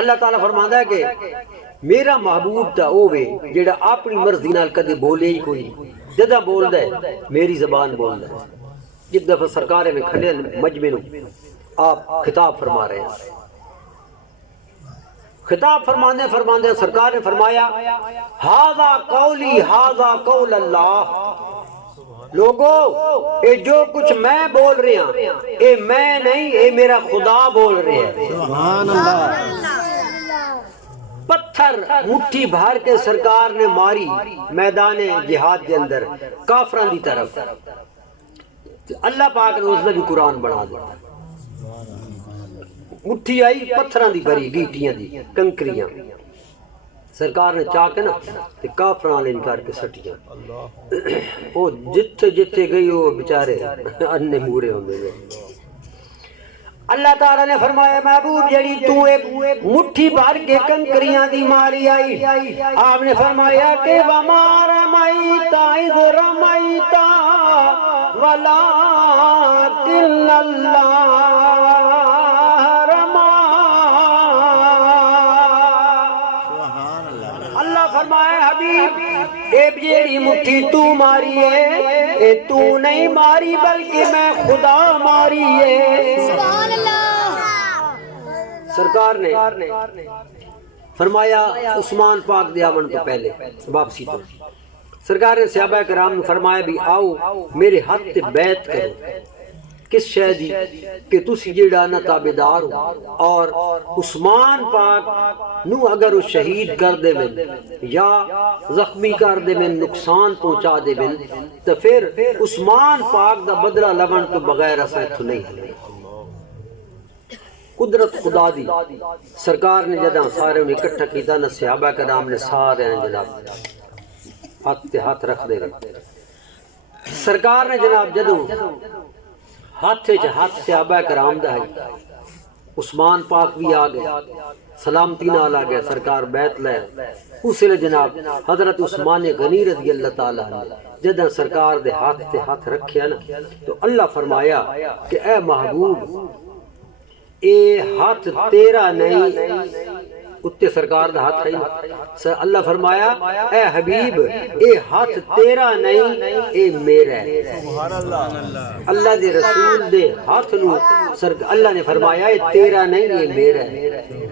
اللہ تعالیٰ فرماندا ہے کہ میرا محبوب تا ہوے جڑا اپنی مرضی نال کدے بولے ہی کوئی جدہ بولدا ہے میری زبان بولدا ہے. جس دفعہ سرکار میں کھڑے مجمع نو آپ خطاب فرما رہے ہیں. خطاب فرماندے سرکار نے فرمایا ھذا قولی ھذا قول اللہ. لوگو اے جو کچھ میں بول رہا ہوں اے میں نہیں اے میرا خدا بول رہے ہیں. سبحان اللہ. پتھر مٹھی بھر کے سرکار نے ماری میدان جہاد کے اندر کافران دی طرف. اللہ پاک نے اس نے بھی قرآن بنا دیا. مٹھی آئی پتھران دی بھری گیٹیاں دی کنکریاں سرکار نے چاہ کے نا کافران لین کر کے سٹیاں. وہ جتھے جتھے گئی وہ بیچارے اننے مورے ہوندے گئے. اللہ تعالیٰ نے فرمایا محبوب جڑی تو ایک مٹھی بھر کے کنکریاں دی ماری آئی. آپ نے فرمایا کہ وما رمیت اذ رمیت ولکن اللہ رمی. اللہ فرمایا حبیب اے جیڑی مٹھی تو ماری ہے اے تو نہیں ماری بلکہ میں خدا ماری ہے. سبحان اللہ. سرکار نے فرمایا عثمان پاک دے آمن تو پہلے واپسی تو سرکار نے صحابہ کرام نے فرمایا بھی آؤ میرے ہاتھ تے بیعت کرو. کس شے دی کہ تسی جیڑا نا تابعدار ہو اور عثمان پاک نو اگر وہ شہید کر دے من یا زخمی کر دے من نقصان پہنچا دے من تو پھر عثمان پاک دا بدلہ لون تو بغیر اسے تو نہیں ہلے. قدرت خدا دی سرکار نے جدہ سارے انہیں اکٹھا کیتا نا صحابہ کرام نے سارے جناب ہاتھ رکھ دے گئے. سرکار نے جناب جدو ہاتھ صحابہ کرام دا ہے عثمان پاک بھی آگئے سلامتی نال آگئے سرکار بیعت لے. اس لئے جناب حضرت عثمان غنی رضی اللہ تعالیٰ نے جدہ سرکار دے ہاتھ رکھیا نا تو اللہ فرمایا کہ اے محبوب اے ہاتھ تیرا نہیں اتے سرکار دا ہاتھ ہے. اللہ فرمایا اے حبیب اے ہاتھ تیرا نہیں اے میرا ہے. اللہ دے رسول دے ہاتھ نو اللہ نے فرمایا اے تیرا نہیں اے میرا ہے.